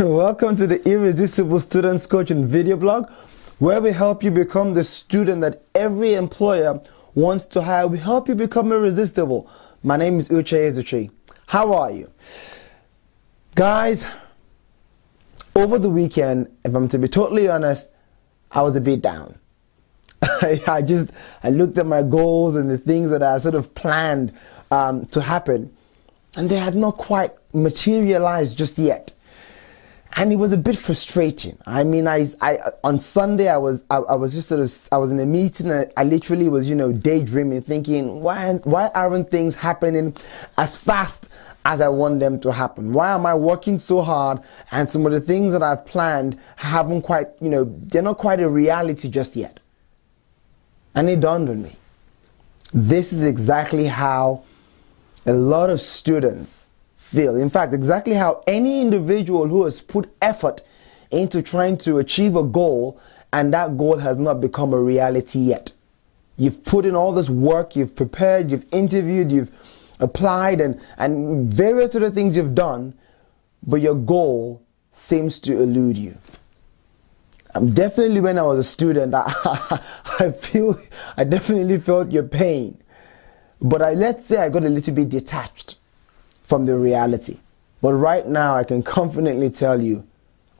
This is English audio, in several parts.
Welcome to the Irresistible Students Coaching video blog, where we help you become the student that every employer wants to hire. We help you become irresistible. My name is Uche. How are you? Guys, over the weekend, if I'm to be totally honest, I was a bit down. I looked at my goals and the things that I sort of planned to happen, and they had not quite materialized just yet. And it was a bit frustrating. I mean, on Sunday I was in a meeting and I literally was, daydreaming, thinking, why aren't things happening as fast as I want them to happen? Why am I working so hard and some of the things that I've planned haven't quite, they're not quite a reality just yet? And it dawned on me. This is exactly how a lot of students feel. In fact, exactly how any individual who has put effort into trying to achieve a goal and that goal has not become a reality yet. You've put in all this work, you've prepared, you've interviewed, you've applied and various other things you've done, but your goal seems to elude you. Definitely when I was a student, I definitely felt your pain. But let's say I got a little bit detached from the reality. But right now I can confidently tell you,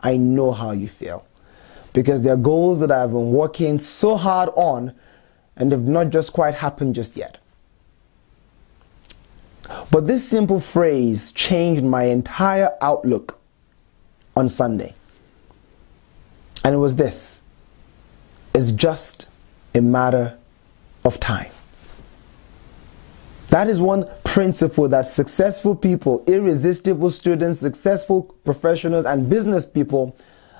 I know how you feel. Because there are goals that I've been working so hard on and they've not just quite happened just yet. But this simple phrase changed my entire outlook on Sunday. And it was this: it's just a matter of time. That is one principle that successful people, irresistible students, successful professionals, and business people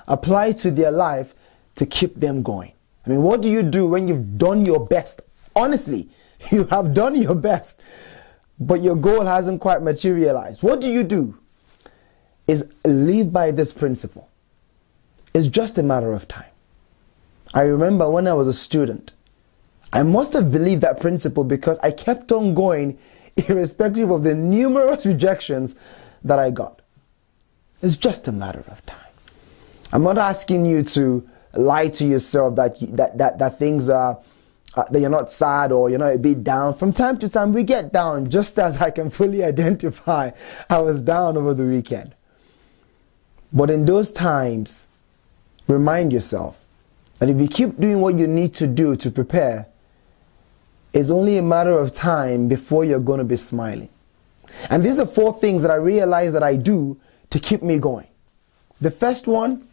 apply to their life to keep them going. I mean, what do you do when you've done your best? Honestly, you have done your best, but your goal hasn't quite materialized. What do you do? Is live by this principle. It's just a matter of time. I remember when I was a student, I must have believed that principle because I kept on going irrespective of the numerous rejections that I got. It's just a matter of time. I'm not asking you to lie to yourself that things are, that you're not sad or you're not a bit down. From time to time we get down, just as I can fully identify I was down over the weekend. But in those times, remind yourself that if you keep doing what you need to do to prepare, it's only a matter of time before you're going to be smiling. And these are 4 things that I realize that I do to keep me going. The first one,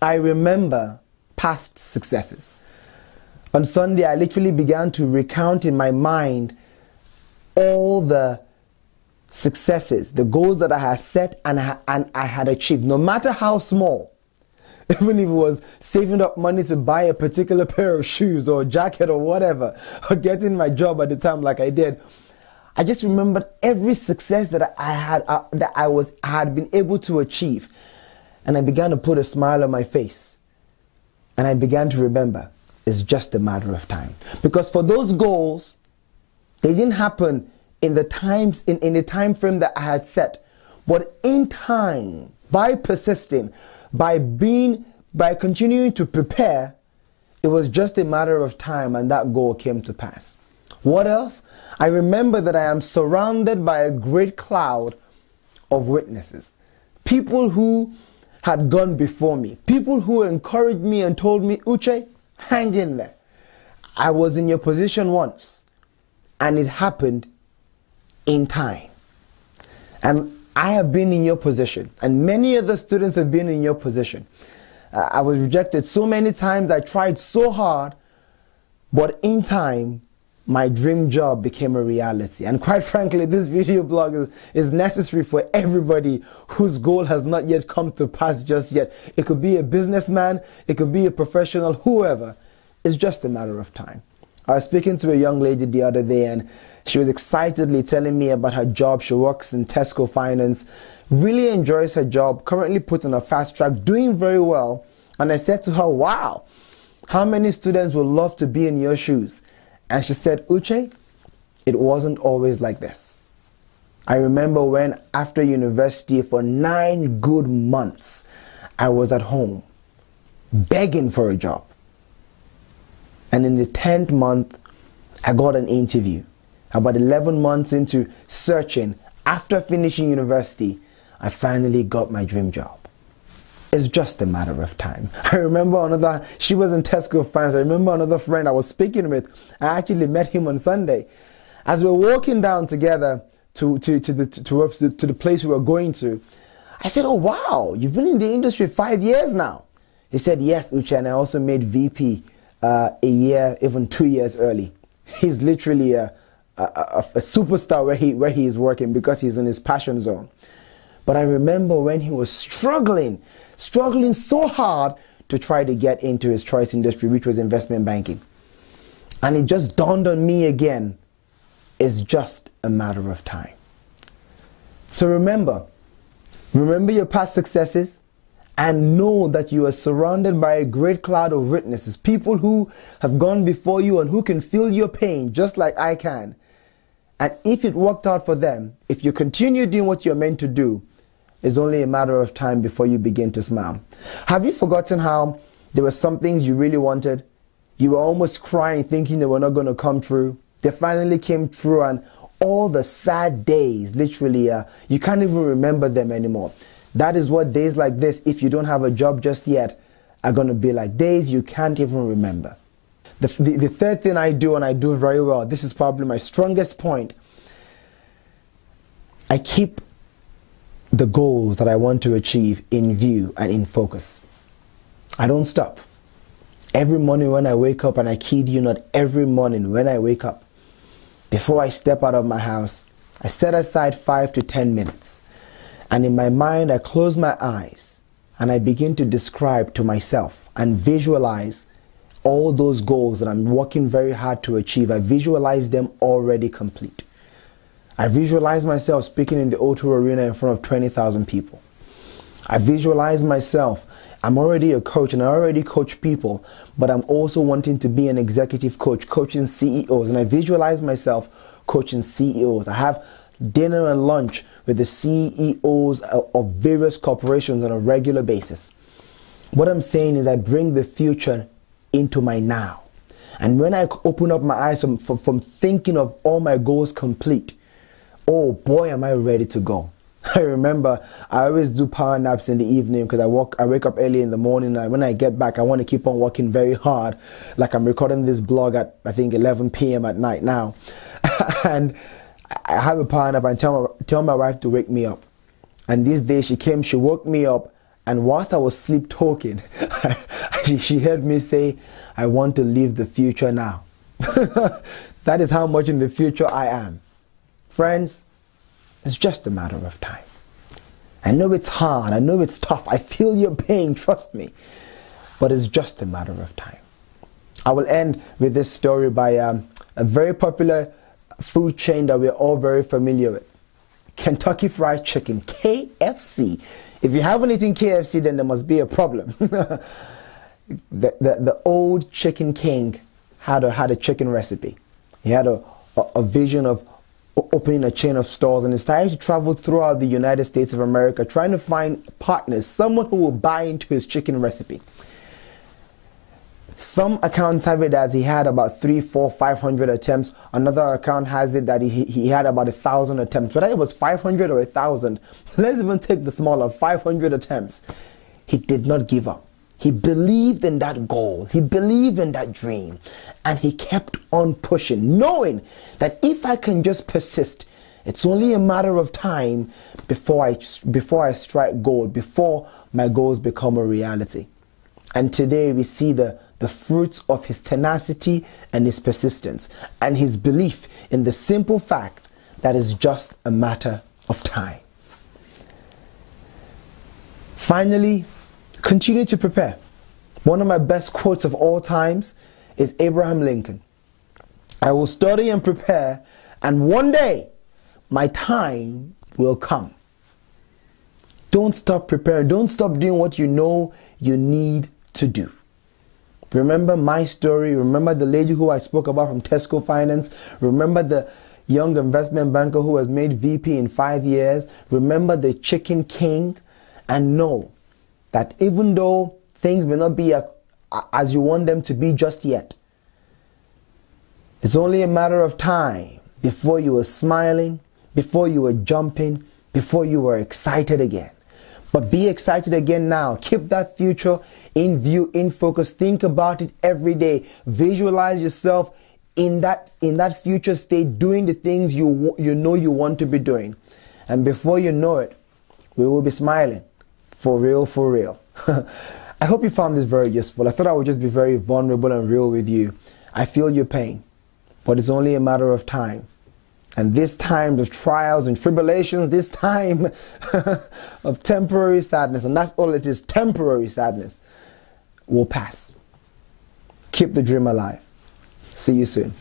I remember past successes. On Sunday, I literally began to recount in my mind all the successes, the goals that I had set and I had achieved, no matter how small. Even if it was saving up money to buy a particular pair of shoes or jacket or whatever, or getting my job at the time like I did, I just remembered every success that I had been able to achieve. And I began to put a smile on my face. And I began to remember, it's just a matter of time. Because for those goals, they didn't happen in the in the time frame that I had set. But in time, by persisting, by continuing to prepare, it was just a matter of time and that goal came to pass. What else? I remember that I am surrounded by a great cloud of witnesses. People who had gone before me. People who encouraged me and told me, Uche, hang in there. I was in your position once and it happened in time. And I have been in your position, and many other students have been in your position. I was rejected so many times, I tried so hard, but in time, my dream job became a reality. And quite frankly, this video blog is necessary for everybody whose goal has not yet come to pass just yet. It could be a businessman, it could be a professional, whoever. It's just a matter of time. I was speaking to a young lady the other day and she was excitedly telling me about her job. She works in Tesco Finance, really enjoys her job, currently put on a fast track, doing very well. And I said to her, wow, how many students would love to be in your shoes? And she said, Uche, it wasn't always like this. I remember when after university for 9 good months, I was at home begging for a job. And in the 10th month, I got an interview. About 11 months into searching, after finishing university, I finally got my dream job. It's just a matter of time. I remember she was in Tesco Finance. I remember another friend I was speaking with. I actually met him on Sunday. As we were walking down together to the place we were going to, I said, "Oh wow, you've been in the industry 5 years now." He said, "Yes, Uche, and I also made VP a year, even 2 years early." He's literally a superstar where he is working because he's in his passion zone. But I remember when he was struggling so hard to try to get into his choice industry, which was investment banking. And it just dawned on me again, it's just a matter of time. So remember your past successes and know that you are surrounded by a great cloud of witnesses, people who have gone before you and who can feel your pain just like I can. And if it worked out for them, if you continue doing what you're meant to do, it's only a matter of time before you begin to smile. Have you forgotten how there were some things you really wanted? You were almost crying thinking they were not going to come true. They finally came true, and all the sad days, literally, you can't even remember them anymore. That is what days like this, if you don't have a job just yet, are going to be like. Days you can't even remember. The third thing I do, and I do very well, this is probably my strongest point, I keep the goals that I want to achieve in view and in focus. I don't stop. Every morning when I wake up, and I kid you not, every morning when I wake up, before I step out of my house, I set aside 5 to 10 minutes. And in my mind, I close my eyes and I begin to describe to myself and visualize all those goals that I'm working very hard to achieve. I visualize them already complete. I visualize myself speaking in the O2 Arena in front of 20,000 people. I visualize myself, I'm already a coach and I already coach people, but I'm also wanting to be an executive coach, coaching CEOs. And I visualize myself coaching CEOs. I have dinner and lunch with the CEOs of various corporations on a regular basis. What I'm saying is I bring the future into my now. And when I open up my eyes from thinking of all my goals complete, oh boy, am I ready to go. I remember I always do power naps in the evening because I wake up early in the morning, and when I get back, I want to keep on working very hard. Like I'm recording this blog at, I think, 11 p.m. at night now. And I have a power nap and tell my wife to wake me up. And this day she woke me up, and whilst I was sleep talking, she heard me say, "I want to live the future now." That is how much in the future I am. Friends, it's just a matter of time. I know it's hard. I know it's tough. I feel your pain, trust me. But it's just a matter of time. I will end with this story by a very popular food chain that we're all very familiar with. Kentucky Fried Chicken, KFC. If you haven't eaten KFC, then there must be a problem. The old chicken king had a chicken recipe. He had a vision of opening a chain of stores, and he started to travel throughout the United States of America trying to find partners, someone who will buy into his chicken recipe. Some accounts have it as he had about 300, 400, 500 attempts. Another account has it that he had about 1,000 attempts. Whether it was 500 or 1,000, let's even take the smaller, 500 attempts. He did not give up. He believed in that goal. He believed in that dream. And he kept on pushing, knowing that if I can just persist, it's only a matter of time before I strike gold, before my goals become a reality. And today we see the fruits of his tenacity and his persistence and his belief in the simple fact that it's just a matter of time. Finally, continue to prepare. One of my best quotes of all times is Abraham Lincoln. I will study and prepare, and one day my time will come. Don't stop preparing. Don't stop doing what you know you need to do. Remember my story. Remember the lady who I spoke about from Tesco Finance. Remember the young investment banker who has made VP in 5 years. Remember the chicken king, and know that even though things may not be as you want them to be just yet, it's only a matter of time before you are smiling, before you are jumping, before you are excited again. But be excited again now. Keep that future in view, in focus. Think about it every day. Visualize yourself in that future state, doing the things you know you want to be doing. And before you know it, we will be smiling. For real, for real. I hope you found this very useful. I thought I would just be very vulnerable and real with you. I feel your pain, but it's only a matter of time. And this time of trials and tribulations, this time of temporary sadness, and that's all it is, temporary sadness, will pass. Keep the dream alive. See you soon.